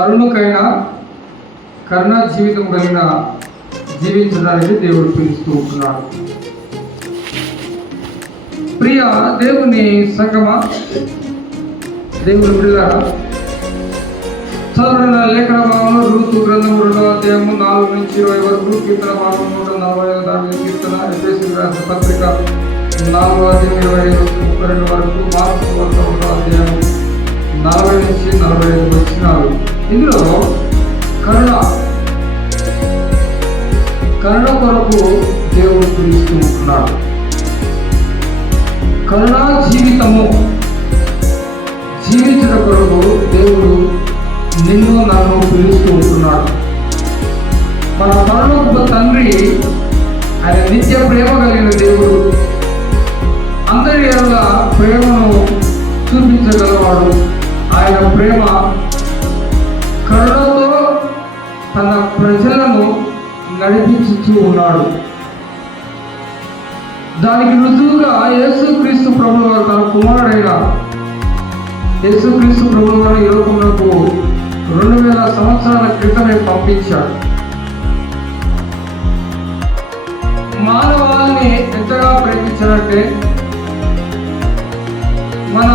కరుణకైనా కరుణ జీవితం కలిగిన జీవించడానికి దేవుడు పిలుస్తూ ఉంటున్నాడు. ప్రియ దేవుని సంగమా, దేవుని బిడ్డలారా, చదవబడిన లేఖన భాగంలో రూతు గ్రంథం 2వ అధ్యాయము 4 నుంచి 20 వరకు, కీర్తన భాగం 145 దాని కీర్తన, ఎఫెసీయులకు రాసిన పత్రిక 4వ అధ్యాయం 25-32 వరకు, మార్కు సువార్త 1వ అధ్యాయం 40 నుంచి 45 వచనాలు. ఇందులో కరుణ కొరకు దేవుడు పిలుస్తూ ఉంటున్నాడు. కరుణా జీవితము జీవించడం కొరకు దేవుడు నిన్ను నన్ను పిలుస్తూ ఉంటున్నాడు. మన పరలోకపు తండ్రి ఆయన నిత్య ప్రేమ కలిగిన దేవుడు, అందరి యొక్క ప్రేమను చూపించగలవాడు. ఆయన ప్రేమ కరుణతో తన ప్రజలను నడిపించుతూ ఉన్నాడు. దానికి రుజువుగా యేసుక్రీస్తు ప్రభువు వారు తన కుమారుడైన యేసుక్రీస్తు ప్రభువు వారు ఈ లోకమునకు 2000 సంవత్సరాల క్రితమే పంపించాడు. మానవాళిని ఎంతగా ప్రేమించారంటే, మన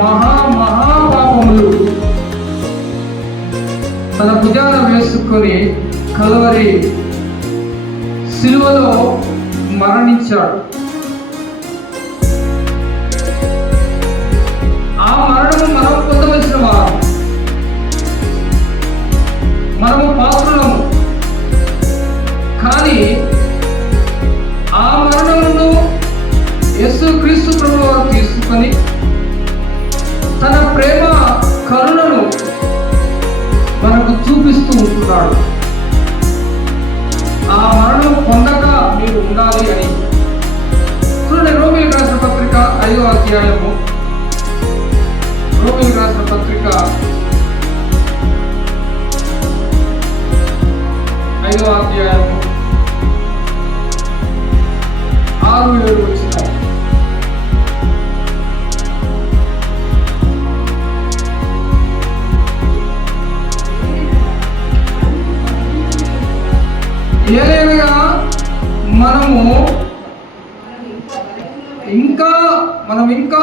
మహాపాపములు తన భుజాన వేసుకొని కల్వరి సిలువలో మరణించాడు. ఆ మరణము మనం పొందవలసిన వారు, మనము పాత్రులము. కానీ ఆ మరణమును యేసుక్రీస్తు ప్రభువు వారు తీసుకొని తన ప్రేమ కరుణను మనకు చూపిస్తూ ఉంటున్నాడు. ఆ మరణం పొందక మీరు ఉండాలి అని. చూడండి, రోమీయులకు రాసిన పత్రిక 5వ అధ్యాయము, రోమీయులకు రాసిన పత్రిక 5వ అధ్యాయము 6-7 వచనాలు. ఏలైనగా మనం ఇంకా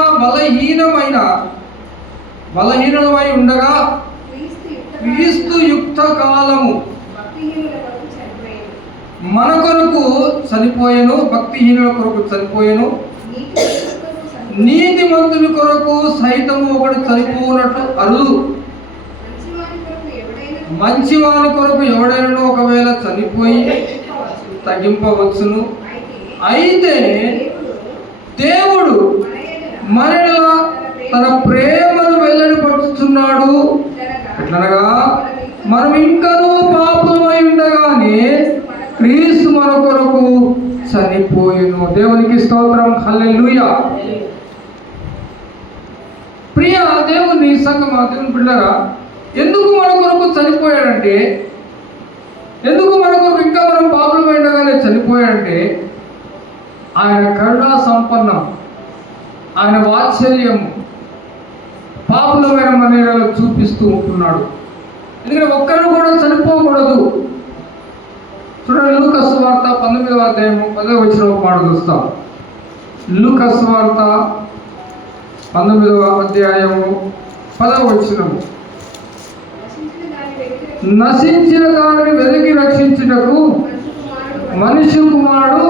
బలహీనమై ఉండగా క్రీస్తు యుక్త కాలము మన కొరకు చనిపోయెను, భక్తిహీనుల కొరకు చనిపోయెను, నీతిమంతుల కొరకు సైతము ఒకడు చనిపోనట్టు అరుదు. మంచివాని కొరకు ఎవడైనా ఒకవేళ చనిపోయి తగ్గింపవచ్చును. అయితే దేవుడు మనలా తన ప్రేమను వెల్లడిపరుచుతున్నాడు. ఎట్లనగా, మనం ఇంకనూ పాపమై ఉండగానే క్రీస్తు మన కొరకు చనిపోయెను. దేవునికి స్తోత్రం, హల్లెలూయా. ప్రియ దేవుని సంగమా, దేవుని బిడ్డలారా, ఎందుకు మన కొరకు చనిపోయాడంటే, ఎందుకు మన కొరకు ఇంకా మనం పాపలమై ఉండగానే చనిపోయాడంటే, ఆయన కరుణా సంపన్నం, ఆయన వాత్సల్యం పాపులమైన మనలో చూపిస్తూ ఉంటున్నాడు. ఎందుకంటే ఒక్కరు కూడా చనిపోకూడదు. చూడండి, లూకా సువార్త 19వ అధ్యాయము 10వ వచనం మాట చూస్తాం. లూకా సువార్త 19వ అధ్యాయము 10వ వచనము. నశించిన దానిని వెతికి రక్షించుటకు మనిషి కుమారుడు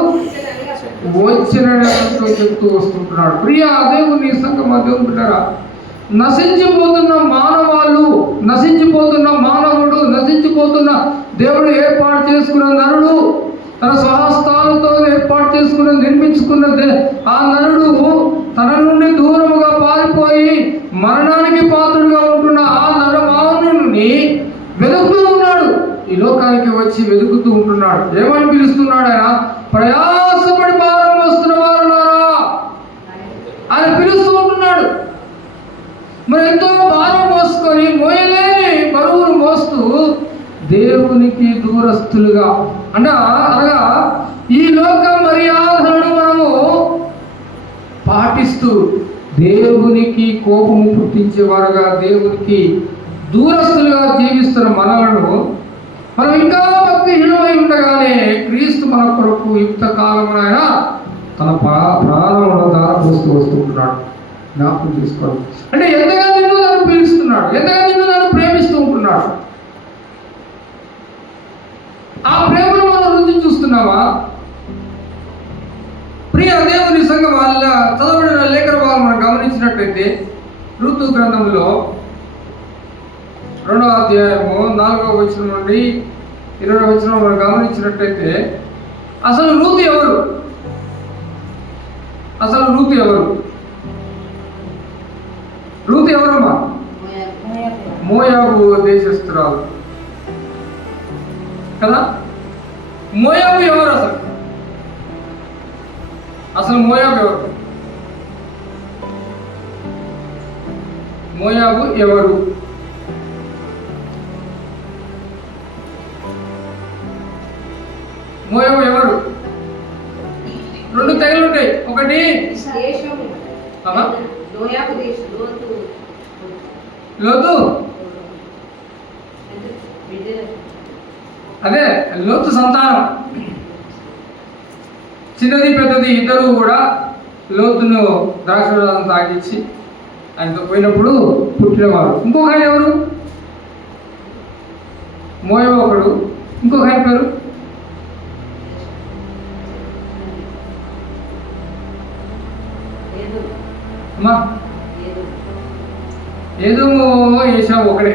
వచ్చినట్టు చెప్తూ వస్తుంటున్నాడు. ప్రియ దేవుని సంగమా, దేవుని బిడ్డలారా, నశించిపోతున్న మానవుడు, నశించిపోతున్న దేవుడు ఏర్పాటు చేసుకున్న నరుడు, తన స్వహస్తాలతో ఏర్పాటు చేసుకున్న నిర్మించుకున్న ఆ నరుడు తన నుండి దూరముగా పారిపోయి మరణానికి పాత్రుడుగా ఉంటున్న ఆ నరమానుని వెతుకుతూ ఉన్నాడు. ఈ లోకానికి వచ్చి వెతుకుతూ ఉంటున్నాడు. ఏమని పిలుస్తున్నాడు? ఆయన ప్రయాసపడి భారం మోస్తున్న వారున్నారా ఆయన పిలుస్తూ ఉంటున్నాడు. మరి ఎంతో భారం మోసుకొని మోయలేని బరువును మోస్తూ దేవునికి దూరస్తులుగా అనగా ఈ లోక మర్యాదలను మనము పాటిస్తూ దేవునికి కోపము పుట్టించేవారుగా, దేవునికి దూరస్తులుగా జీవిస్తున్న మనలను మనం ఇంకా భక్తిహీనమై ఉండగానే క్రీస్తు మన కొరకు యుక్త కాలమునైనా తన ప్రాణములను దారపోస్తూ వస్తుంటున్నాడు. జ్ఞాపకం చేసుకోవాలి. అంటే ఎంతగా నిన్ను నన్ను పిలుస్తున్నాడు, ఎంతగా నిన్ను నన్ను ప్రేమిస్తూ ఉంటున్నాడు. ఆ ప్రేమను మనం రుచి చూస్తున్నావా? ప్రియ దేవుని సంఘం వాళ్ళ చదవబడిన లేఖన భాగం మనం గమనించినట్లయితే ఋతు గ్రంథంలో 2వ అధ్యాయము 4వ వచనం నుండి 20వ వచనం మనం గమనించినట్లయితే అసలు రూతు ఎవరు? రూతు ఎవరమ్మా? మోయాబు దేశస్తురాలు కదా. మోయాబు ఎవరు? అసలు మోయాబు ఎవరు? మోయాబు ఎవరు? మోయాబు ఎవరు? 2 తెగలు ఉంటాయి. ఒకటి లోతు, అదే లోతు సంతానం. చిన్నది పెద్దది ఇద్దరు కూడా లోతును ద్రాక్షరసం తాగించి ఆయనతో పోయినప్పుడు పుట్టినవారు. ఇంకొక ఆయన ఎవరు? మోయాబు ఒకడు. ఇంకొక ఆయన పేరు అమ్మా ఏదోమో ఏశావు ఒకడే.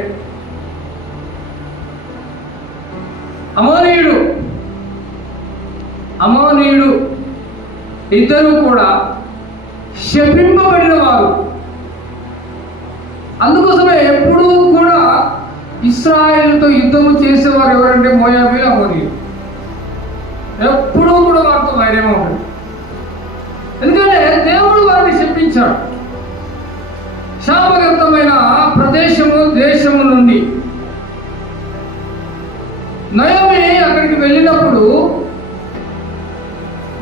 అమోనీయుడు ఇద్దరు కూడా శపింపబడిన వారు. అందుకోసమే ఎప్పుడూ కూడా ఇశ్రాయేలుతో యుద్ధము చేసేవారు ఎవరంటే మోయాబీలు, అమోనీయులు. ఎప్పుడూ కూడా వారితో వైరమే ఉంటుంది. ఎందుకంటే దేవుడు వారిని శపించాడు. శాపగ్రస్తమైన ప్రదేశము దేశము నుండి నయోమి అక్కడికి వెళ్ళినప్పుడు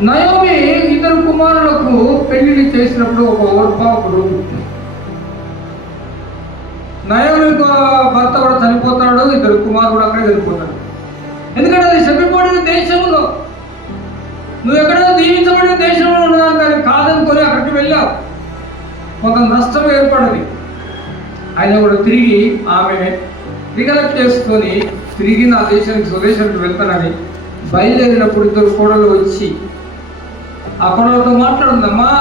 నయోమి ఇద్దరు కుమారులకు పెళ్లి చేసినప్పుడు ఒక ఓర్ప ఒక రూపు. నయోమి భర్త కూడా చనిపోతాడు, ఇద్దరు కుమారుడు అక్కడే చనిపోతాడు. ఎందుకంటే అది శపింపబడిన దేశంలో, నువ్వు ఎక్కడైనా దీవించబడిన దేశంలో ఉన్నావు కానీ కాదనుకొని అక్కడికి వెళ్ళావు, కొంత నష్టం ఏర్పడింది. ఆయన కూడా తిరిగి ఆమె రికలెక్ట్ చేసుకొని తిరిగి నా దేశానికి స్వదేశానికి వెళ్తానని బయలుదేరినప్పుడు ఇద్దరు కోడలు వచ్చి ఆ కోడలతో మాట్లాడుందమ్మా,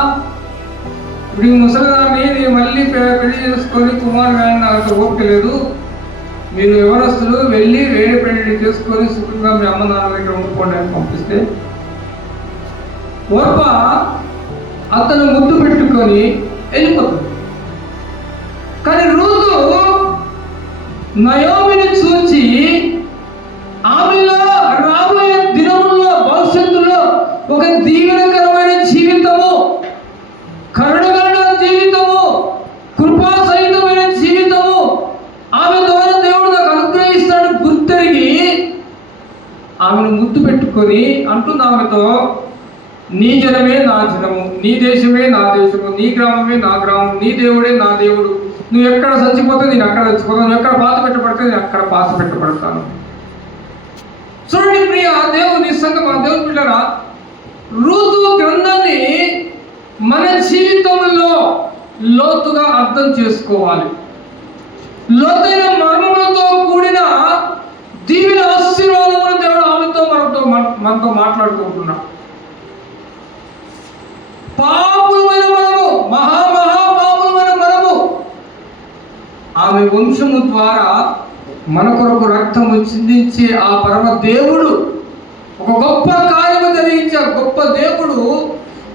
ఇప్పుడు ఈ ముసలిదాన్ని నేను మళ్ళీ పెళ్లి చేసుకొని కుమారుడు ఆయన నాకు ఓపిక లేదు, మీరు ఎవరస్తులు వెళ్ళి వేరే పెళ్లి చేసుకొని సుఖంగా మీ అమ్మ నాన్న దగ్గర ఉండిపోండి అని పంపిస్తే ఓర్ప అతను ముద్దు పెట్టుకొని వెళ్ళిపోతుంది. కానీ రూతు నయోమిని చూచి ఆమెలో రాబోయే దినముల్లో భవిష్యత్తులో ఒక దీవెనకరమైన జీవితము, కరుణగల జీవితము, కృపా సహితమైన జీవితము ఆమె ద్వారా దేవుడు నాకు అనుగ్రహిస్తాడు గుర్తెరిగి ఆమెను ముద్దు పెట్టుకొని అంటుంది ఆమెతో, నీ జనమే నా జనము, నీ దేశమే నా దేశము, నీ గ్రామమే నా గ్రామం, నీ దేవుడే నా దేవుడు. నువ్వు ఎక్కడ చచ్చిపోతే నేను అక్కడ చచ్చిపోతాను, నువ్వు ఎక్కడ పాత పెట్టబడితే నేను అక్కడ పాత పెట్టబడతాను. చూడండి ప్రియ దేవుని సంఘం, ఆ దేవుని పిల్లరా, ఋతు గ్రంథాన్ని మన జీవితంలో లోతుగా అర్థం చేసుకోవాలి. లోతైన మర్మములతో కూడిన దీవెన ఆశీర్వాదములు దేవుడు ఆమెతో మనతో మాట్లాడుకుంటున్నాడు. పాపులమైన మనము, మహాపాపులమైన మనము ఆమె వంశము ద్వారా మన కొరకు రక్తము చిందించే ఆ పరమ దేవుడు, ఒక గొప్ప కార్యము జరిగించే గొప్ప దేవుడు,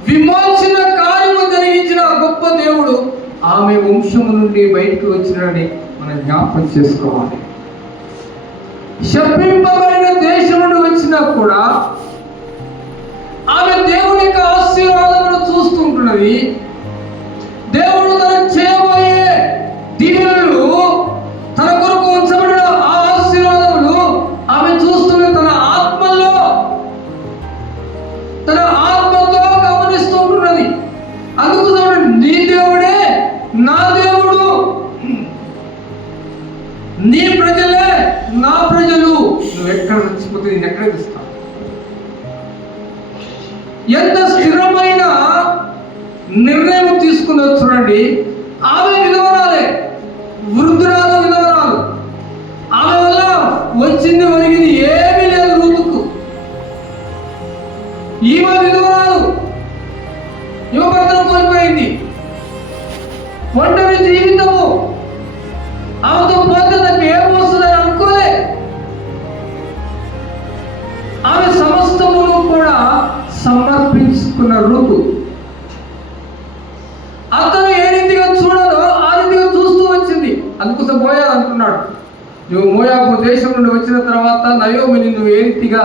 విమోచన కార్యము జరిగించిన గొప్ప దేవుడు ఆమె వంశము నుండి బయటకు వచ్చినని మనం జ్ఞాపకం చేసుకోవాలి. శపింపబడిన దేశం నుండి వచ్చినా కూడా ఆమె దేవుని యొక్క ఆశీర్వాదమును చూస్తుంటున్నది. దేవుడు తన చేయబోయే దీవెనలు, తన కొరకు ఉంచబడిన ఆ ఆశీర్వాదములు ఆమె చూస్తున్న తన ఆత్మతో గమనిస్తూ ఉంటున్నది. అందుకు చూడండి, నీ దేవుడే నా దేవుడు, ఎంత స్థిరమైన నిర్ణయం తీసుకున్నది చూడండి. ఆమె విధవరాలే, వృద్ధురాలు విధవరాలు. ఆమె వల్ల వచ్చింది ఒరిగింది ఏమీ లేదు రూతుకు. ఈమె విధవరాలు, ఈమె భర్తను కోల్పోయింది, ఒంటరి జీవితము. ఆమెతో పోతే నాకు ఏమొస్తుందని అనుకోలే. ఆమె సమస్తమును కూడా సమర్పించుకున్న ఋతు. అతను ఏ రీతిగా చూడాలో ఆ రీతిగా చూస్తూ వచ్చింది. అందుకోసం మోయాబు అంటున్నాడు, నువ్వు మోయాబు దేశం నుండి వచ్చిన తర్వాత నయోమిని నువ్వు ఏ రీతిగా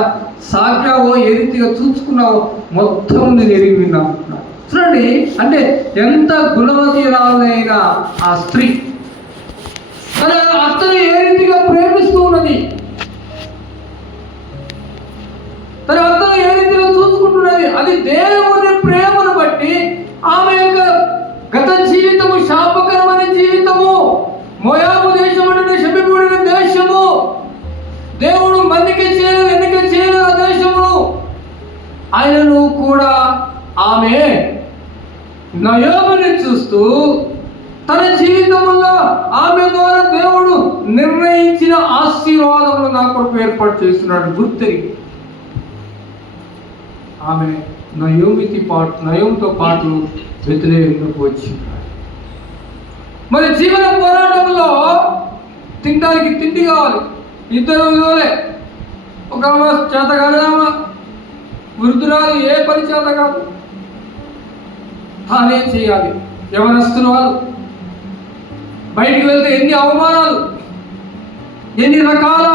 సాకావో, ఏ రీతిగా చూసుకున్నావో మొత్తం నేను ఎరిగి విన్నా అంటున్నాడు. చూడండి, అంటే ఎంత గుణవతిరాలైన ఆ స్త్రీ తన అతను ఏ రీతిగా ప్రేమిస్తూ ఉన్నది, తన అతను ఏ రీతిగా చూసుకుంటున్నది. అది దేవుని ప్రేమను బట్టి ఆమె యొక్క గత జీవితము శాపకరమైన జీవితము, మోయాబు దేశం అంటే శపింపబడిన దేశము, దేవుడు మందికి ఎన్నిక చేయలేదు ఆ దేశమును. ఆయనను కూడా ఆమె నయోమిని చూస్తూ తన జీవితంలో ఆమె ద్వారా దేవుడు నిర్ణయించిన ఆశీర్వాదములు నా కొరకు ఏర్పాటు చేస్తున్నాడు గుర్తెరిగి ఆమె నయోమితో పాటు బెత్లెహేముకు వచ్చింది. మరి జీవన పోరాటంలో తినడానికి తిండి కావాలి, ఇద్దరు విలువలే. ఒక చేత కాలేదామా, వృద్ధురాలు ఏ పని చేత కాదు, తానే చేయాలి. యవనస్తులు వాళ్ళు బయటికి వెళ్తే ఎన్ని అవమానాలు, ఎన్ని రకాల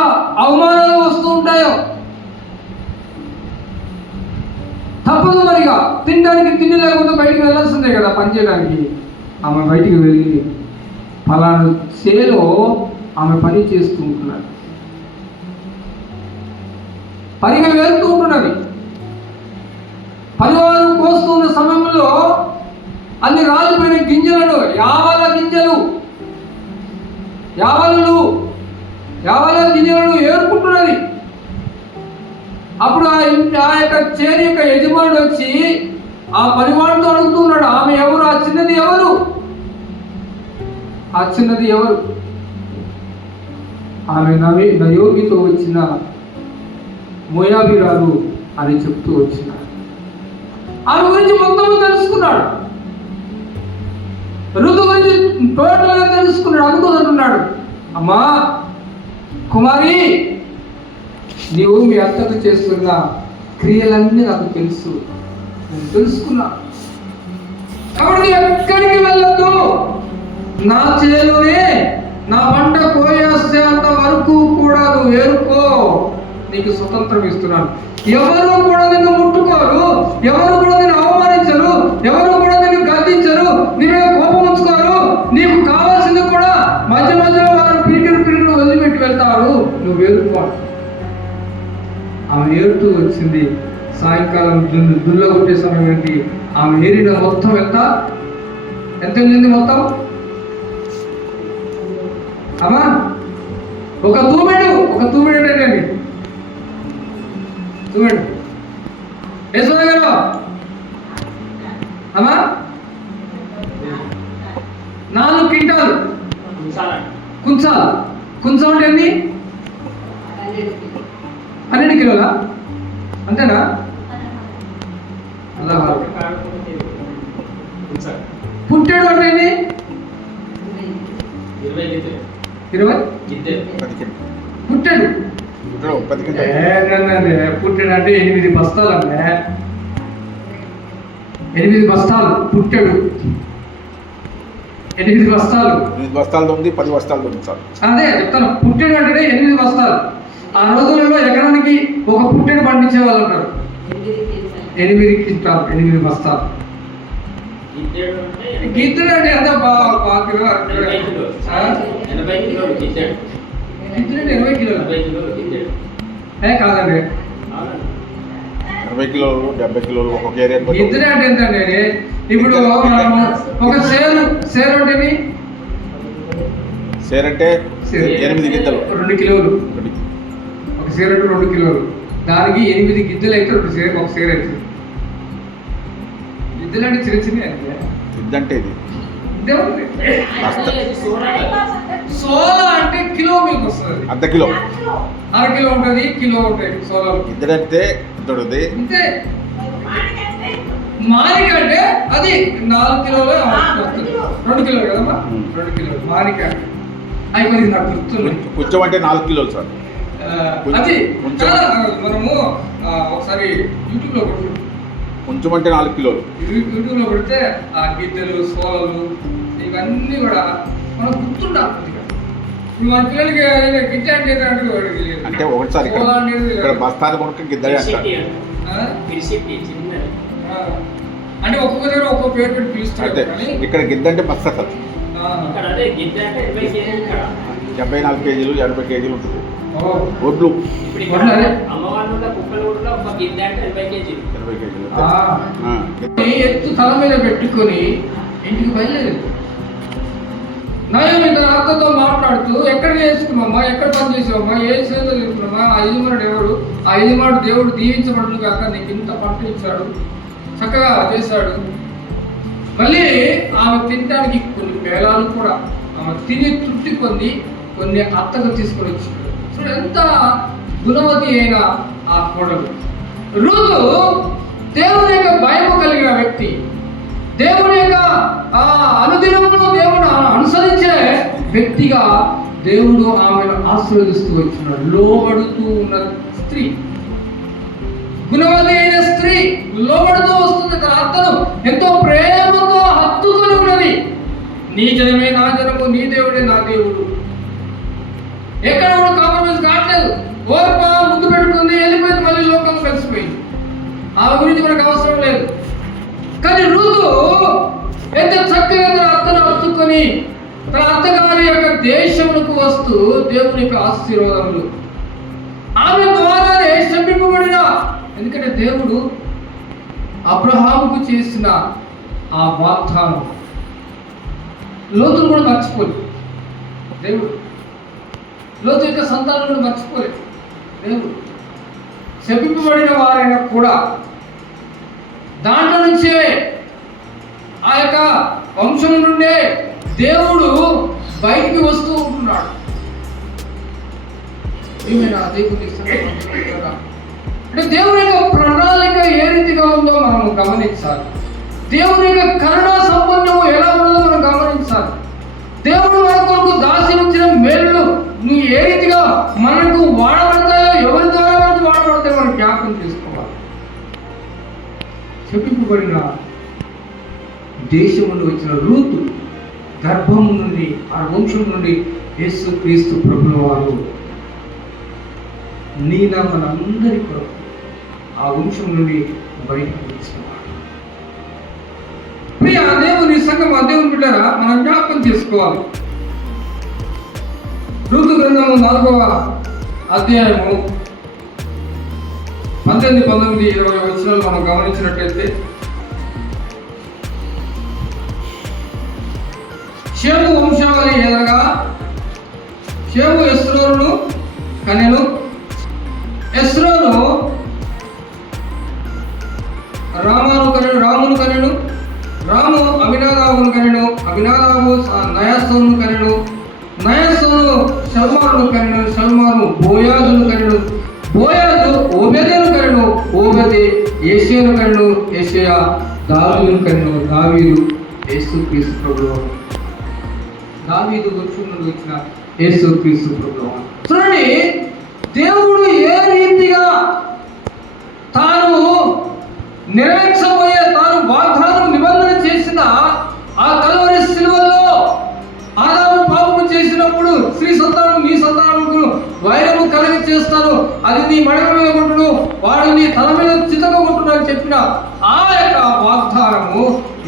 అవమానాలు వస్తూ ఉంటాయో. తప్పదు మరిగా, తినడానికి తిండి లేకపోతే బయటికి వెళ్ళాల్సిందే కదా పని చేయడానికి. ఆమె బయటికి వెళ్ళి ఫలానా చేలో ఆమె పని చేస్తూ ఉంటున్నది, పనిగా వెళ్తూ ఉంటున్నది. పనివారు కోస్తూ ఉన్న సమయంలో అన్ని రాలిపోయిన గింజలను, యావల గింజలను ఏరుకుంటున్నది. అప్పుడు ఆ యొక్క చేరి యొక్క యజమానుడు వచ్చి ఆ పనివాడితో అడుగుతున్నాడు, ఆమె ఎవరు, ఆ చిన్నది ఎవరు, ఆ చిన్నది ఎవరు? ఆమె నయోమితో వచ్చిన మోయాబీరాలు అని చెప్తూ వచ్చినాడు. ఆమె గురించి మొత్తం తెలుసుకున్నాడు, ఋతు గురించి టోటల్గా తెలుసుకున్నాడు. అనుకుంటున్నాడు, అమ్మా కుమారి, నీవు మీ అత్తకు చేస్తున్న క్రియలన్నీ నాకు తెలుసు, నేను తెలుసుకున్నా. కాబట్టి ఎక్కడికి వెళ్ళొద్దు, నా చేలోనే నా పంట కోయేంత వరకు కూడా నువ్వు ఏరుకో, నీకు స్వతంత్రం ఇస్తున్నాను. ఎవరు కూడా నిన్ను ముట్టుకోరు, ఎవరు కూడా నిన్ను అవమానించరు, ఎవరు కూడా నిన్ను గద్దించరు, నీ మీద కోపం ఉంచుకోరు. నీకు కావాల్సింది కూడా మధ్య మధ్యలో వారు పిరికిడు వదిలిపెట్టి వెళ్తారు, నువ్వు ఏరుకో. ఆమె ఏరుతూ వచ్చింది. సాయంకాలం దుల్ల కొట్టే సమయం ఏంటి, ఆమె ఏరిన మొత్తం ఎంత వెళ్ళింది మొత్తం? అమ్మా ఒక తూమెడు ఏంటండి, తూమెడు యశోద గారు, అమ్మా 4 క్వింటాలు కుంచం అంటే ఎన్ని? 12 కిలోలా? అంతేనా? అలా పుట్టెడు అంటే ఎన్ని? 20 పుట్టెడు. పుట్టెడు అంటే 8 బస్తాలు అంటే 8 బస్తాలు పుట్టెడు. 8 బస్తాలు, 8 బస్తాలు ఉంది, 10 బస్తాలు ఉంది సార్. అదే చెప్తాను, పుట్టెడు అంటే 8 బస్తాలు. ఆ రోజులలో ఎకరానికి ఒక పుట్టెడు పండించే వాళ్ళు ఉంటారు. 8 క్వింటాలు, 8 బస్తాలు. గిద్దెడు అంటే ఎంత? 20 కిలోలు కాదండి, 20 కిలోలు 70 కిలోలు ఒక్కొక్క ఏరియా. గిద్దెడు అంటే ఎంత అండి? ఇప్పుడు ఒక సేరు అంటే సేర్ అంటే 8 గిద్దలు, 2 కిలోలు. ఒక సేరు అంటే 2 కిలోలు. దానికి 8 గిద్దెలు అయితే ఒక సేరు అవుతుంది. గిద్దెలాంటి చిన్న చిన్న అంటే ఇద్దంటే ఇది ఇదేముంది బస్తా సోలా అంటే కిలో మీకు వస్తుంది, అర్ధ కిలో. అర కిలో ఉంటుంది, కిలో ఉంటుంది సోలాలు ఇద్దరంటే ఇద్దరుది. అంతే. మానిక అంటే అది 4 కిలోలు వస్తుంది, 2 కిలోలు కదమ్మా, 2 కిలోలు మానిక. అవి మరి నాకు గుర్తున్నాయి. కొంచెం అంటే 4 కిలోలు సార్. అది కొంచెం. చాలా మనము ఒకసారి యూట్యూబ్లో కొట్టు, కొంచెం అంటే 4 కిలోలు. యూట్యూబ్లో కొడితే ఆ గిద్దెలు సోలలు ఇవన్నీ కూడా మనం గుర్తుండాలి కొద్దిగా. ఇప్పుడు మన పిల్లలకి గిద్దె అంటే ఏంటంటే వాడికి తెలియదు. అంటే ఒకటిసారి సోల అనేది ఇక్కడ బస్తాలు కొనుక్క గిద్దరే అంటారు. అంటే ఒక్కొక్క దగ్గర ఒక్కొక్క పేరు పెట్టి పిలుస్తారు అంటే కానీ ఇక్కడ గిద్ద అంటే బస్తా సార్. 74 కేజీలు 80 కేజీలు ఉంటుంది. ఒడ్లు 80 కేజీలు. 80 కేజీలు. ఎత్తు తల మీద పెట్టుకొని ఇంటికి బయలుదేరి నయం తన అత్తతో మాట్లాడుతూ ఎక్కడ చేసుకున్నామా, ఎక్కడ పని చేసామమ్మా, ఏ సేవలో చేసుకున్నామా, ఆ యజమానుడు ఎవరు, ఆ యజమానుడు దేవుడు దీవించబడును కాక నీకు ఇంత పంట ఇచ్చాడు, చక్కగా చేశాడు. మళ్ళీ ఆమె తినడానికి కొన్ని పేలాలు కూడా ఆమె తిని తృప్తి పొంది కొన్ని అత్తగా తీసుకొని వచ్చింది. చూడు ఎంత గుణవతి అయిన ఆ కోడలు. రూతు దేవుని యొక్క భయము కలిగిన వ్యక్తి, దేవుని యొక్క అనుదినమును దేవుడు అనుసరించే వ్యక్తిగా దేవుడు ఆమెను ఆశీర్వదిస్తూ వచ్చినాడు. లోబడుతూ ఉన్న స్త్రీ, గుణవతి అయిన స్త్రీ లోబడుతూ వస్తుంది. తన అత్తను ఎంతో ప్రేమతో హత్తుకొని ఉన్నది. నీ జనమే నా జనము, నీ దేవుడే నా దేవుడు. ఎక్కడ కూడా కాంప్రమైజ్ కావట్లేదు. ఓర్ప ముందు పెట్టుకుంది, వెళ్ళిపోయింది, మళ్ళీ లోకం కలిసిపోయింది. ఆ గురించి మనకు అవసరం లేదు. కానీ రూతు ఎంత చక్కగా తన అత్తను హత్తుకొని తన అత్తగారి యొక్క దేశములకు వస్తూ దేవుని యొక్క ఆశీర్వాదములు ఆమె ద్వారానే శపింపబడిన. ఎందుకంటే దేవుడు అబ్రహాముకు చేసిన ఆ వాగ్దానం లోతును కూడా మర్చిపోలేదు. దేవుడు లోతు యొక్క సంతానం కూడా మర్చిపోలేదు. దేవుడు శపింపబడిన వారైనా కూడా దాంట్లో నుంచే ఆ యొక్క వంశం నుండే దేవుడు బయటికి వస్తూ ఉంటున్నాడు. అంటే దేవుని యొక్క ప్రణాళిక ఏ రీతిగా ఉందో మనం గమనించాలి. దేవుని యొక్క కరుణా సంపన్నము ఎలా ఉన్నదో మనం గమనించాలి. దేవుడు మన కొరకు దాచినుంచిన మేలు నువ్వు ఏ రీతిగా మనకు వాడబడతాయో, ఎవరి ద్వారా మనకు వాడబడతాయో మనం జ్ఞాపకం చేసుకోవాలి. చెప్పింపబడిన దేశం నుండి వచ్చిన రూతు గర్భం నుండి, ఆ వంశం నుండి యేసు క్రీస్తు ప్రభుల వారు నీలా మనందరి కొరకు ఆ వంశం నుండి బయటకు వచ్చినవాడు. ప్రియ దేవుని సంఘం, ఆ దేవుని బిడ్డరా మనం జ్ఞాపకం చేసుకోవాలి. రూతు గ్రంథము 4వ అధ్యాయము 18, 19, 20 వచనాలు మనం గమనించినట్లయితే, షేము వంశావళి ఎదరగా షేము ఎస్రోను కనెను, ఎస్రోను రామును కనెను, రాము అభినాదాబును కనెను, అభినాదాబు నయాసోను కనెను, నయాసోను సల్మాను కనెను, సల్మాను బోయాజును కనెను, బోయాజు ఓబెదెను కనెను, ఓబెదె యేషేను కనెను, యేషయా దావీదును కనెను, దావీదు యేసుక్రీస్తు ప్రభువు. దావీదు వంశం నుండి వచ్చిన యేసుక్రీస్తు ప్రభువు. చూడండి, దేవుడు ఏ రీతిగా తాను నెరవేర్చబోయే, తాను వాగ్దానం నిబంధన చేసిన ఆ కల్వరి శిలువలో ఆదాము పాపము చేసినప్పుడు స్త్రీ సంతానం నీ సంతానముకు వైరము కలిగి చేస్తాను, అది నీ మడమ మీద కొట్టును, వాడు నీ తల మీద చితక కొట్టును అని చెప్పిన ఆ యొక్క వాగ్దానము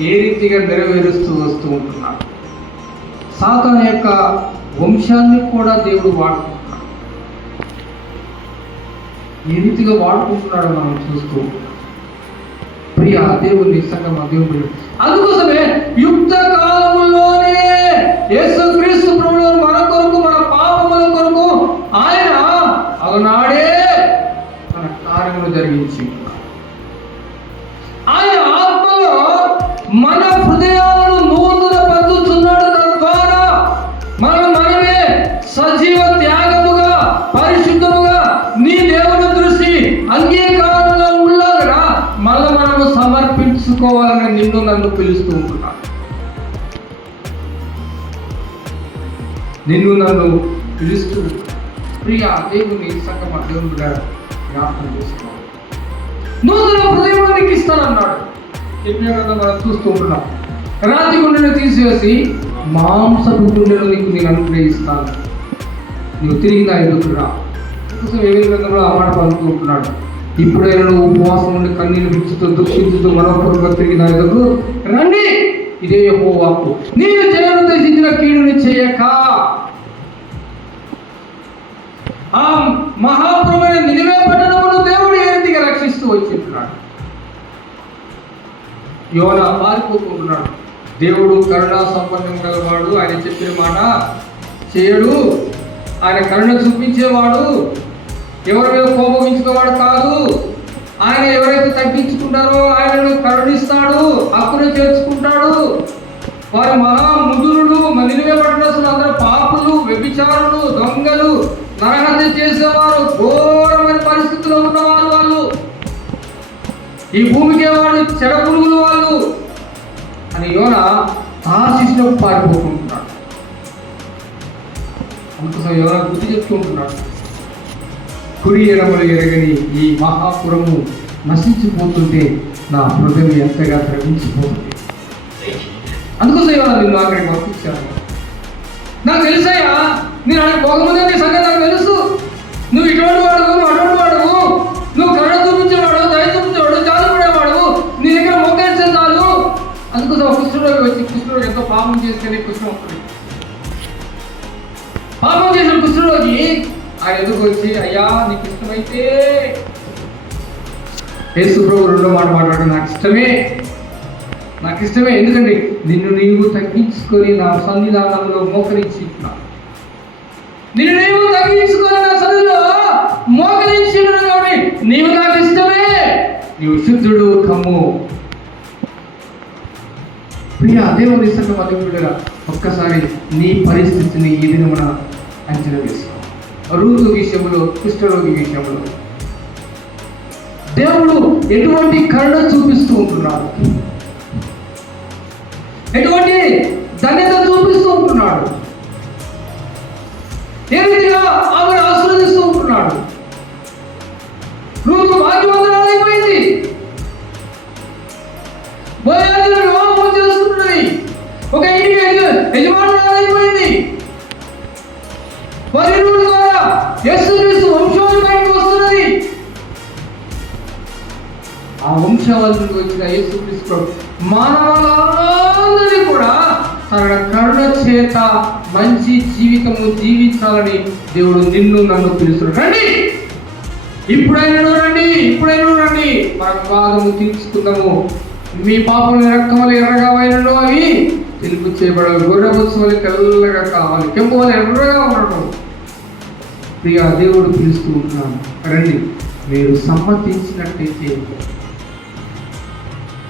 ఏ రీతిగా నెరవేరుస్తూ వస్తూ ఉంటున్నాడు. సాతాను యొక్క వంశాన్ని కూడా దేవుడు వాడుకుంటున్నాడు. ఏ రీతిగా వాడుకుంటున్నాడో మనం చూస్తూ ప్రియ దేవుని సంఘం, దేవుడు అందుకోసమే యుక్త కాలములోనే యేసుక్రీస్తు ప్రభువు మన కొరకు, మన పాపముల కొరకు ఆయన అలనాడే మన కార్యములు జరిగించి ఆయన ఆత్మలో తీసుకోవాలని నిన్ను నన్ను పిలుస్తూ ఉంటున్నాడు. నిన్ను నన్ను పిలుస్తూ ప్రియ దేవుని సంగమ దేవుడుగా జ్ఞాపకం చేసుకోవాలి. నూతన హృదయానికి ఇస్తానన్నాడు. మనం చూస్తూ ఉంటున్నాం. రాతి గుండెను తీసివేసి మాంసపు గుండెను నీకు నేను అనుగ్రహిస్తాను, నువ్వు తిరిగి నా ఎదుకు రా. గ్రంథంలో ఆ మాట పలుకుతూ ఉంటున్నాడు. ఇప్పుడైనా నువ్వు ఉపవాసం నుండి కన్నీళ్ళు విచ్చుతూ దుఃఖించుతూ మనోపూర్వకంగా తిరిగి నా ఎదుకు రండి. ఇదే యెహోవాకు నేను చేయనుద్దేశించిన కీడుని చేయక. ఆ మహాప్రభువైన నినివే పట్టణమును దేవుడు ఏ రీతిగా రక్షిస్తూ వచ్చింటున్నాడు. యోనా పారిపోకుంటున్నాడు. దేవుడు కరుణా సంపన్నం గలవాడు, ఆయన చెప్పిన మాట చేయడు, ఆయన కరుణ చూపించేవాడు, ఎవరి మీద కోపగించుకోవాడు కాదు. ఆయన ఎవరైతే తగ్గించుకుంటారో ఆయనను కరుణిస్తాడు, హక్కును చేర్చుకుంటాడు. వారి మహాముదురులు నినివే పట్టణస్తులు అందరూ పాపులు, వ్యభిచారులు, దొంగలు, నరహత్య చేసేవారు, ఘోరమైన పరిస్థితుల్లో ఉన్నవారు వాళ్ళు, ఈ భూమికే వాళ్ళు చెడపురుగులు వాళ్ళు అని యోనా తార్షీషులో పారిపోతుంటున్నాడు. అందుకోసం యోనా బుద్ధి చెప్తూ ఉంటున్నాడు. కుడి ఎడమలు ఎరగని ఈ మహాపురము నశించిపోతుంటే నా హృదయం ఎంతగా ద్రవించిపోతుంది. అందుకోసం యోనా నిన్ను అక్కడికి పంపించాను. నాకు తెలుసయ్యా, నేను అక్కడికి పోకముందే సంగతి నాకు తెలుసు. నువ్వు ఇటువంటి వాడు, నువ్వు అటువంటి వాడు, నువ్వు కరుణ చూపించేవాడు, దయ చూపించేవాడు, జాలి పడేవాడు, నీ దగ్గర మోకేస్తే చాలు. అందుకోసం కృష్ణుడికి వచ్చి, కృష్ణుడు ఎంతో పాపం చేస్తేనే కృష్ణ వస్తుంది. పాపం చేసిన కృష్ణుడికి ఆయన ఎదుగు వచ్చి, అయ్యా నీకు ఇష్టమైతే యేసు ప్రభు రెండో మాట మాట్లాడు, నాకు ఇష్టమే, నాకు ఇష్టమే. ఎందుకంటే నిన్ను నీవు తగ్గించుకొని నా సన్నిధానంలో మోకరించుకున్నా, నిన్ను నీవు తగ్గించుకొని నా సన్నిధిలో మోకరించిన కాబట్టి నీవు నాకు ఇష్టమే, నీవు శుద్ధుడు కమ్ము. ప్రియ దేవుని సంగమ దేవుడుగా ఒక్కసారి నీ పరిస్థితిని ఈ దినమున అంచనా వేసుకో. రూతు విషయంలో, కుష్ఠరోగి విషయంలో దేవుడు ఎటువంటి కరుణ చూపిస్తూ ఉంటున్నాడు, ఎటువంటి ధన్యత చూపిస్తూ ఉంటున్నాడు, ఏ రీతిగా ఆమెను ఆశీర్వదిస్తూ ఉంటున్నాడు. రూతు భాగ్యవంతురాలు అయిపోయింది, బోయాజును వివాహం చేసుకుంటున్నది, ఒక ఇంటికి యజమానురాలు అయిపోయింది. వారి ద్వారా యేసుక్రీస్తు వంశావళి బయటకు వస్తున్నది. ఆ వంశావళి నుండి వచ్చిన యేసుక్రీస్తు మానవులందరినీ కూడా తన కరుణ చేత మంచి జీవితము జీవించాలని దేవుడు నిన్ను నన్ను పిలుస్తున్నాడు. రండి, ఇప్పుడైనా రండి, ఇప్పుడైనా రండి, మన వివాదము తీర్చుకుందాము. మీ పాపం రక్తం వల్ల ఎర్రగా అయినను అవి తెలుపు చేయబడాలి, గొర్రెబొచ్చు వల్ల తెల్లగా కావాలి, కెంపు వల్ల ఎర్రగా ఉండడం. ప్రియ దేవుడు పిలుస్తూ ఉంటున్నాను, రండి. మీరు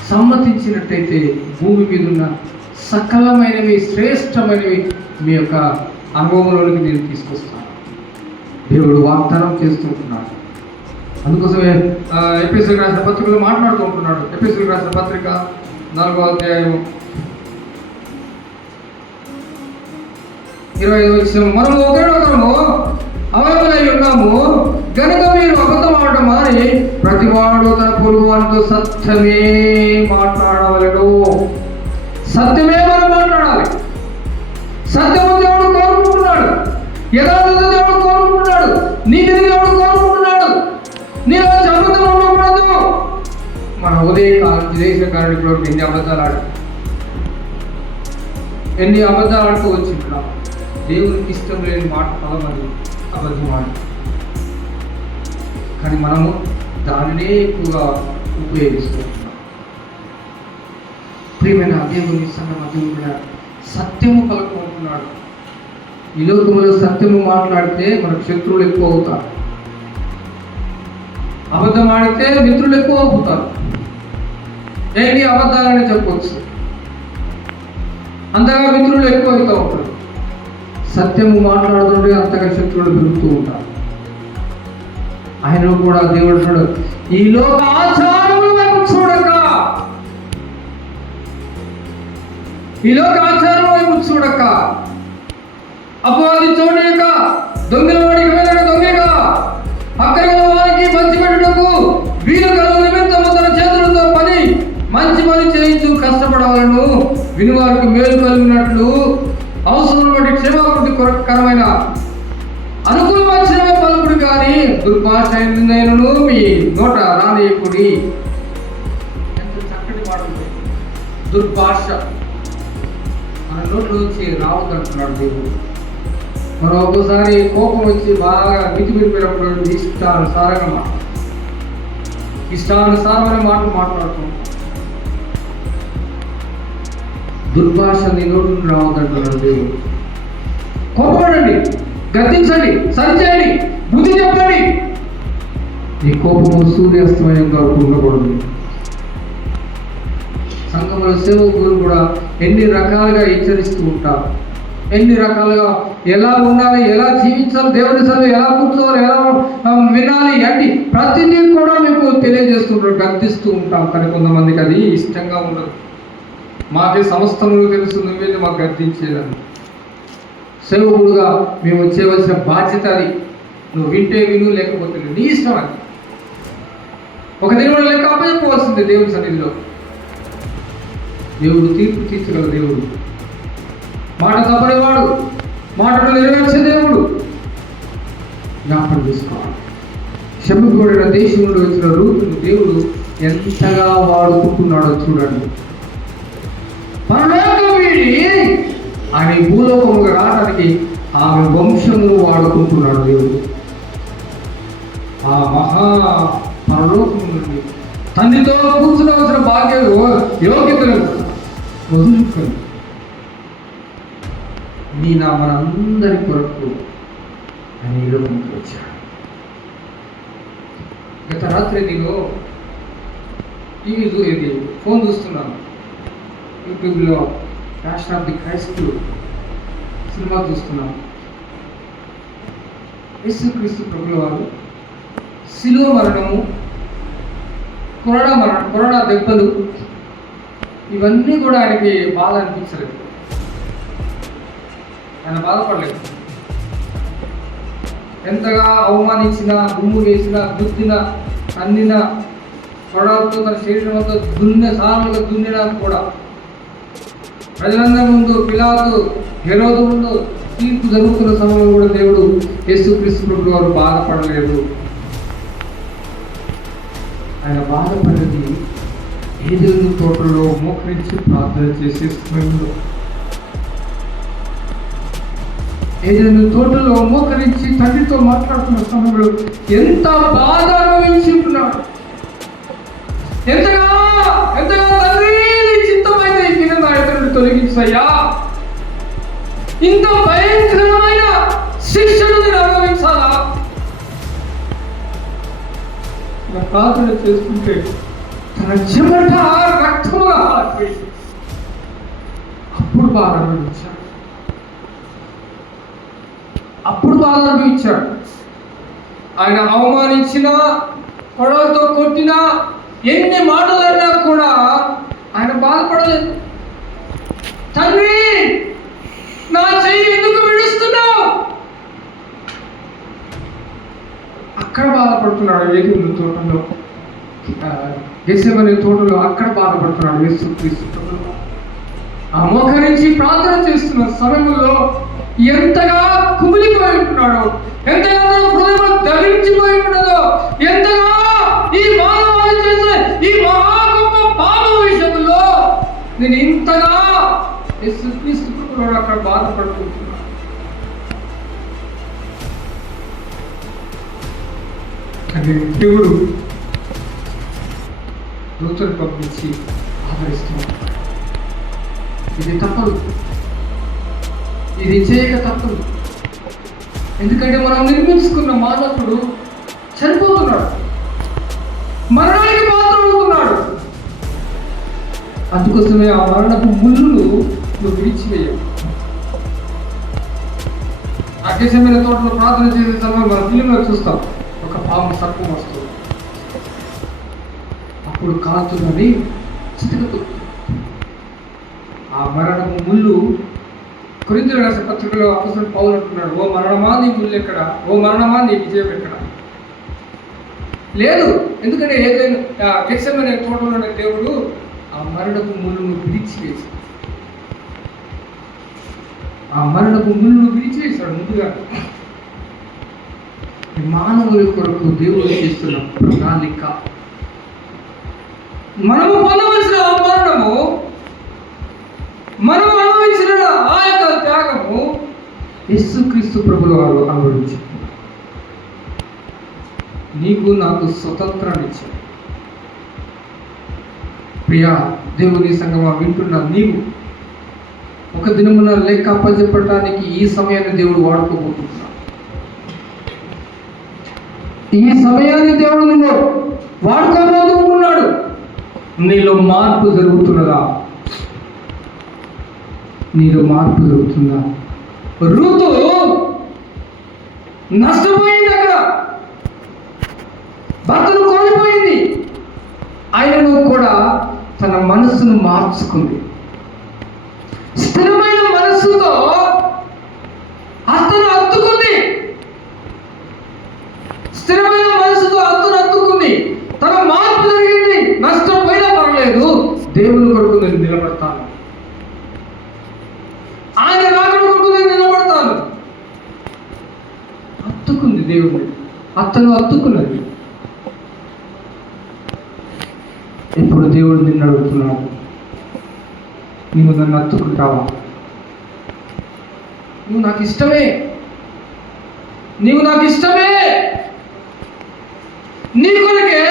సమ్మతించినట్టయితే భూమి మీద ఉన్న సకలమైనవి, శ్రేష్టమైనవి మీ యొక్క అనుభవంలోనికి నేను తీసుకొస్తాను. దేవుడు వాగ్దానం చేస్తూ ఉంటున్నాడు. అందుకోసమే ఎఫెసీయులకు రాసిన పత్రికలో మాట్లాడుతూ ఉంటున్నాడు. ఎఫెసీయులకు రాసిన పత్రిక 4వ అధ్యాయం 25వ వచనం, మనము ఒకరినొకరము అవయములై ఉన్నాము గనుక మీరు అబద్ధం ఆడటం మాని ప్రతివాడు తన పొరుగు వారితో సత్యమే మాట్లాడవలెను. సత్యమే మనం మాట్లాడాలి. సత్యము దేవుడు కోరుకుంటున్నాడు, యథార్థత దేవుడు కోరుకుంటున్నాడు, నీతిని దేవుడు కోరుకుంటున్నాడు. నీలో అబద్ధం ఉండకూడదు. మన ఉదయకాలం దేశకాలం ఇప్పుడు ఎన్ని అబద్ధాలు ఆడుతూ వచ్చింటున్నాం. దేవునికి ఇష్టం లేని మాట పదమని అబద్ధం ఆడు, కానీ మనము దానినే ఎక్కువగా ఉపయోగిస్తున్నాం. ప్రియమైన దేవుని సంగమ దేవుడు సత్యము కలుపుకుంటున్నాడు. ఈ లోకంలో సత్యము మాట్లాడితే మనకు శత్రువులు ఎక్కువ అవుతారు, అబద్ధం ఆడితే మిత్రులు ఎక్కువ అవుతారు. ఏంటి అబద్ధాలని చెప్పవచ్చు, అంతగా మిత్రులు ఎక్కువ అవుతూ ఉంటారు. సత్యము మాట్లాడుతుంటే అంతగా శత్రువులు పెరుగుతూ ఉంటారు. ఆయన కూడా దేవుడు ఈ లోక ఆచారముల వైపు చూడక ఈ లోక ఆచారం వైపు చూడక, అపవాది చూడక, దొంగల వాడికి వెళ్ళిన దొంగగా, అక్కడికి వారికి పంచిపెట్టుటకు వీలు కలుగు నిమిత్తము తన చేతులతో మంచి పని చేయించు కష్టపడవలను, వినివారికి మేలు కలిగినట్లు అవసరం బట్టి క్షేమాభివృద్ధికరమైన అనుకూలమైన శ్రమ పలుకుడు కానీ దుర్భాష నేను మీ నోట రానియకుడి. ఎంత చక్కటి మాట! దుర్భాష మన నోట్లో వచ్చి రావద్దంటున్నాడు దేవుడు. మనం ఒక్కోసారి కోపం వచ్చి బాగా మితిమిరిపోయినప్పుడు ఇష్టానుసారమైన మాటలు మాట్లాడుతాం. దుర్భాష నీ నోటి నుండి రావద్దంటున్నాడు దేవుడు. కోపపడండి, గద్దించండి, సరిచేయండి, బుద్ధి చెప్పండి. ఈ కోపము సూర్యాస్తమయంగా ఉండకూడదు. సంఘముల సేవకులు కూడా ఎన్ని రకాలుగా హెచ్చరిస్తూ ఉంటారు, ఎన్ని రకాలుగా ఎలా ఉండాలి, ఎలా జీవించాలి, దేవుని సభ ఎలా కూర్చోవాలి, ఎలా వినాలి అంటే ప్రతిదీ కూడా మీకు తెలియజేస్తుంటారు, గద్దిస్తూ ఉంటాం. కానీ కొంతమందికి అది ఇష్టంగా ఉండదు. మాకే సమస్తములు తెలుసు, నువ్వేది మాకు గద్దించేదని. సేవకుడుగా మేము చేయవలసిన బాధ్యత అది. నువ్వు వింటే విను, లేకపోతే నీ ఇష్టం. అది ఒక దేవుడు లెక్క అప్పచెప్పవలసిందే దేవుని సన్నిధిలో. దేవుడు తీర్పు తీర్చగల దేవుడు, మాట తప్పనివాడు, మాటను నెరవేర్చే దేవుడు. జ్ఞాపకం చేసుకోవాలి. శపింపబడిన దేశం నుండి వచ్చిన రూతును దేవుడు ఎంతగా వాడుకుంటున్నాడో చూడండి. పరలోకం వీడి ఆయన భూలోకముగా రావడానికి ఆమె వంశమును వాడుకుంటున్నాడు దేవుడు. ఆ మహా పరలోకము నుండి తండ్రితో కూర్చునవలసిన భాగ్య యోగ్యతను వదులుకొని నా మనందరి కొరకు ఆయన ఈ లోకంకి వచ్చాడు. గత రాత్రి నేను ఇది ఫోన్ చూస్తున్నాను. యూట్యూబ్లో fashion of the Christ cinema చూస్తున్నాను. యేసుక్రీస్తు ప్రభుల వారు శిలువ మరణము, కొరడా దెబ్బలు, ఇవన్నీ కూడా ఆయనకి బాధ అనిపించలేదు. ఆయన బాధపడలేదు. ఎంతగా అవమానించినా, దుమ్ము వేసినా, గుద్దినా, తన్నినా, కొరడాలతో తన శరీరం అంతా సార్లుగా దున్నినా కూడా, ప్రజలందరి ముందు, పిలాతు, హెరోదు ముందు తీర్పు జరుగుతున్న సమయంలో కూడా దేవుడు యేసుక్రీస్తు ప్రభువు వారు బాధపడలేదు. ఆయన బాధపడేది ఏదెను తోటలో మోకరించి ప్రార్థన చేసే సమయంలో, ఏదెను తోటలో మోకరించి తండ్రితో మాట్లాడుతున్న సమయంలో ఎంత బాధ అనుభవించి ఉంటున్నాడు. ఎంతగా తండ్రి చిత్తమైన ఈ దిన నా ఎదురు తొలగించయ్యా, ఇంత భయంకరమైన శిక్షను నేను అనుభవించాలా? ప్రార్థన చేసుకుంటే తన చెమట రక్తముగా అప్పుడు బాధ అనుభవించాడు. ఆయన అవమానించినా, కొడవలతో కొట్టినా, ఎన్ని మాటలు అన్నా కూడా ఆయన బాధపడలేదు. తండ్రి, నా చెయ్యి ఎందుకు విడుస్తున్నావు? అక్కడ బాధపడుతున్నాడు. ఏదైనా తోటలో, గెత్సేమనే తోటలో అక్కడ బాధపడుతున్నాడు. యేసుక్రీస్తు ఆ మోకరించి ప్రార్థన చేస్తున్న సమయంలో ఎంతగా కుమిలిపోయి ఉంటున్నాడో, ఎంతగా హృదయం దహించిపోయి ఉన్నదో, ఎంతగా ఈ మానవాళి చేసే ఈ మహా గొప్ప పాప విషయంలో నేను ఇంతగా యేసుక్రీస్తు ప్రభువులో అక్కడ బాధపడుతున్నాను. కానీ దేవుడు దూతను పంపించి ఆదరిస్తున్నాడు. ఇది తప్పదు, ఇది చేయక తప్పదు. ఎందుకంటే మనం నిర్మించుకున్న మానవుడు చనిపోతున్నాడు, మరణానికి పాత్రమవుతున్నాడు. అందుకోసమే ఆ మరణపు ముళ్ళును నువ్వు విడిచివేయవు. అకేశమైన తోటలో ప్రార్థన చేసే సమయం మన ఫిలింలో చూస్తాం, ఒక పాము సర్పం వస్తుంది, అప్పుడు కాల్చుదని చితికతో ఆ మరణము ముళ్ళు కొరింథీయులకు రాసిన పత్రికలో అపొస్తలుడు పౌలు అంటున్నాడు, ఓ మరణమా నీ ముళ్ళు ఎక్కడ, ఓ మరణమా నీ విజయం ఎక్కడ? లేదు. ఎందుకంటే ఏదైనా గెత్సెమనే తోటలోనే దేవుడు ఆ మరణపు ముళ్ళును విడిచివేశాడు. ఆ మరణపు ముళ్ళును విడిచివేశాడు ముందుగా. మానవుల కొరకు దేవుడు చేస్తున్న ప్రణాళిక. మనము పొందవలసిన ఆ మరణము, మనము అనుభవించిన ఆ యొక్క త్యాగము యేసుక్రీస్తు ప్రభుల వారు అనుభవించారు. నీకు నాకు స్వతంత్రాన్ని ఇచ్చాడు. ప్రియా దేవుని సంగమా వింటున్నా, నీవు ఒక దినమున లెక్క అప్పచెప్పటానికి ఈ సమయాన్ని దేవుడు వాడుకోబోతున్నాడు. ఈ సమయాన్ని దేవుడు నిన్ను వాడుకోబోతున్నాడు. నీలో మార్పు జరుగుతున్నదా? నీలో మార్పు జరుగుతుందా? రూతు నష్టపోయింది, అక్కడ భర్తను కోల్పోయింది. ఆయనను కూడా తన మనస్సును మార్చుకుంది. స్థిరమైన మనస్సుతో అతను అత్తుకుంది. స్థిరమైన మనస్సుతో అతను అత్తుకుంది. తన మార్పు జరిగింది. నష్టపోయినా పర్లేదు, దేవుని కొరకు నేను నిలబడతాను, ఆయన రాకడ కొరకు నేను నిలబడతాను. అత్తుకుంది దేవుడు. అతను అత్తుకున్నది. ఇప్పుడు దేవుడు నిన్ను అడుగుతున్నాడు, నువ్వు నన్ను అత్తుకుంటావా? నువ్వు నాకు ఇష్టమే, నీవు నాకు ఇష్టమే. నీ కొరకే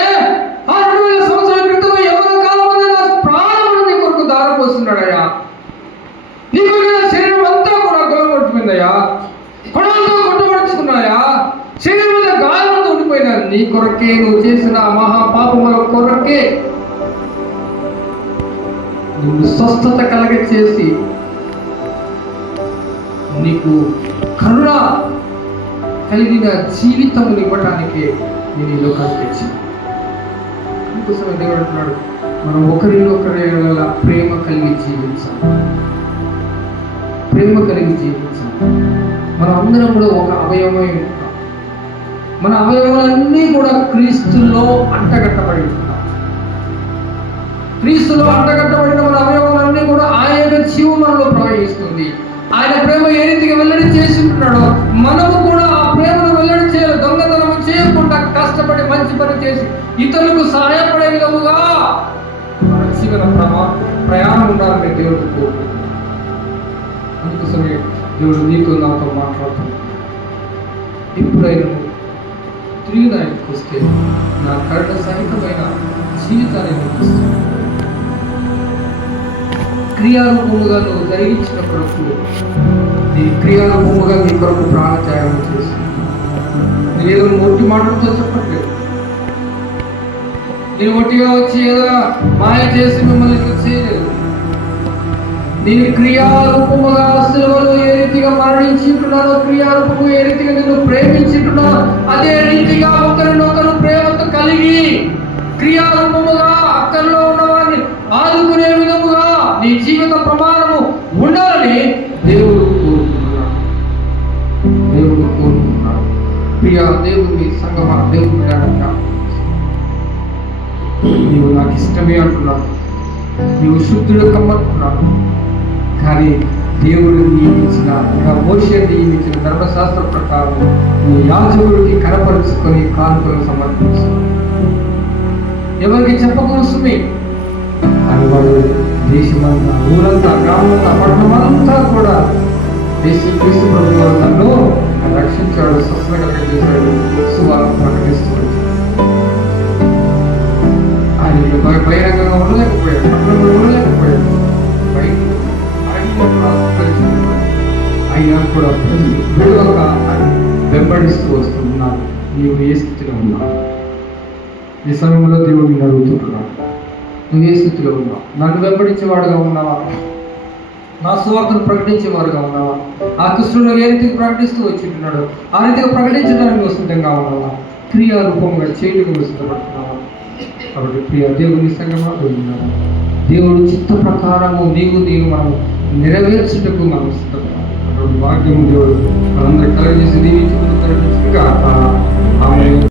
2000 సంవత్సరాల క్రితం ఎవరి కాలం నా ప్రాణములు నీ కొరకు దారిపోస్తున్నాడయ్యా. నీ కొరకు నా శరీరం అంతా కూడా గొలగొట్టుకుందయ్యా, కొడవలతో కొట్టుబడుచుకున్నాయా, శరీరం మీద గాయాలతో ఉండిపోయినా నీ కొరకే, నువ్వు చేసిన మహాపాపముల కొరకే నువ్వు స్వస్థత కలగ చేసి నీకు కరుణ కలిగిన జీవితం ఇవ్వటానికి నేను ఈ లోకానికి తెచ్చాను. అందుకోసమే దేవుడు అంటున్నాడు, మనం ఒకరినొకరి ప్రేమ కలిగి జీవించాలి. ప్రేమ కలిగి జీవించాలి. మనం అందరం కూడా ఒక అవయవమై ఉంటాం. మన అవయవాలన్నీ కూడా క్రీస్తులో అంటగట్టబడి ఉంటాం. క్రీస్తులో అంటగట్టబడిన మన అవయవాలన్నీ కూడా ఆయన జీవం మనలో ప్రవహిస్తుంది. ఆయన ప్రేమ ఏ రీతిగా వెల్లడి చేసి ఉంటున్నాడో మనము కూడా ఆ ప్రేమను వెల్లడి చేయాలి. దొంగతనం చేయకుండా కష్టపడి మంచి పని చేసి ఇతరులకు సహాయపడే విధముగా మన జీవన ప్రయాణం ఉండాలని దేవుడు కోరుకుంటున్నాడు. అందుకోసమే దేవుడు నీతో నాతో మాట్లాడుతున్నాడు. ఎప్పుడైనా తిరిగి నా ఇంటికి వస్తే నా కరుణ సహితమైన జీవితాన్ని నిర్మిస్తాను. క్రియారూపముగా నువ్వు జరిగించిన కొరకు నీ క్రియారూపముగా నీ కొరకు ప్రాణత్యాగం చేసి నువ్వేదో మొట్టి మాటలతో చెప్పట్లేదు. నేను ఒట్టిగా వచ్చి ఏదో మాయ చేసి మిమ్మల్ని చేయలేదు. నీ క్రియారూపముగా సిలువలో ఏ రీతిగా మరణించుంటున్నారో, క్రియారూపము ఏ రీతిగా నిన్ను ప్రేమించుంటున్నారో అదే రీతిగా ఒకరినొకరు ప్రేమతో కలిగి క్రియారూపముగా అక్కర్లో ఉన్నవారిని ఆదుకునే విధముగా నీ జీవిత ప్రమాణము ఉండాలని దేవుడు కోరుకుంటున్నాడు. ప్రియ దేవుని సంగమా, దేవుని నీవు నాకు ఇష్టమే అంటున్నావు, నీవు శుద్ధుడు కమ్మంటున్నావు. కానీ దేవుడు నియమించిన మోషే నియమించిన ధర్మశాస్త్ర ప్రకారం నీ యాజకుడికి కనపరుచుకొని కానుకలను సమర్పించు. ఎవరికి చెప్పకోసమే అని వాడు దేశమంతా, ఊరంతా, గ్రామంతా, పట్టణమంతా కూడా క్రీస్తు ప్రభువు తను రక్షించాడు, స్వస్థత కలిగజేశాడు, సువార్త ప్రకటిస్తూ ఆయన బహిరంగంగా ఉండలేకపోయాడు, పట్టణంలో ఉండలేకపోయాడు, అయినా కూడా విడువక వెంబడిస్తూ వస్తున్నాడు. నీవు ఏ స్థితిలో ఉన్నావు? ఈ సమయంలో దేవుడు నిన్ను అడుగుతుంటున్నాడు, నువ్వు ఏ స్థితిలో ఉన్నావు? నన్ను వెంబడించేవాడుగా ఉన్నావా? నా సువార్తను ప్రకటించేవారుగా ఉన్నావా? ఆ కృష్ణుడు ఏ రీతికి ప్రకటిస్తూ వచ్చింటున్నాడు ఆ రీతిగా ప్రకటించడానికి నువ్వు సిద్ధంగా ఉన్నావా? క్రియారూపంగా చేయడం సిద్ధపడుతున్నాము. కాబట్టి ప్రియ దేవుని సంగమా ఉన్నాము. దేవుడు చిత్త ప్రకారము నీవు నేను మనం నెరవేర్చుటకు మనం సిద్ధపడాలి. అటువంటి భాగ్యము దేవుడు మనందరూ కలగజేసి దీవించుకుని ఆమె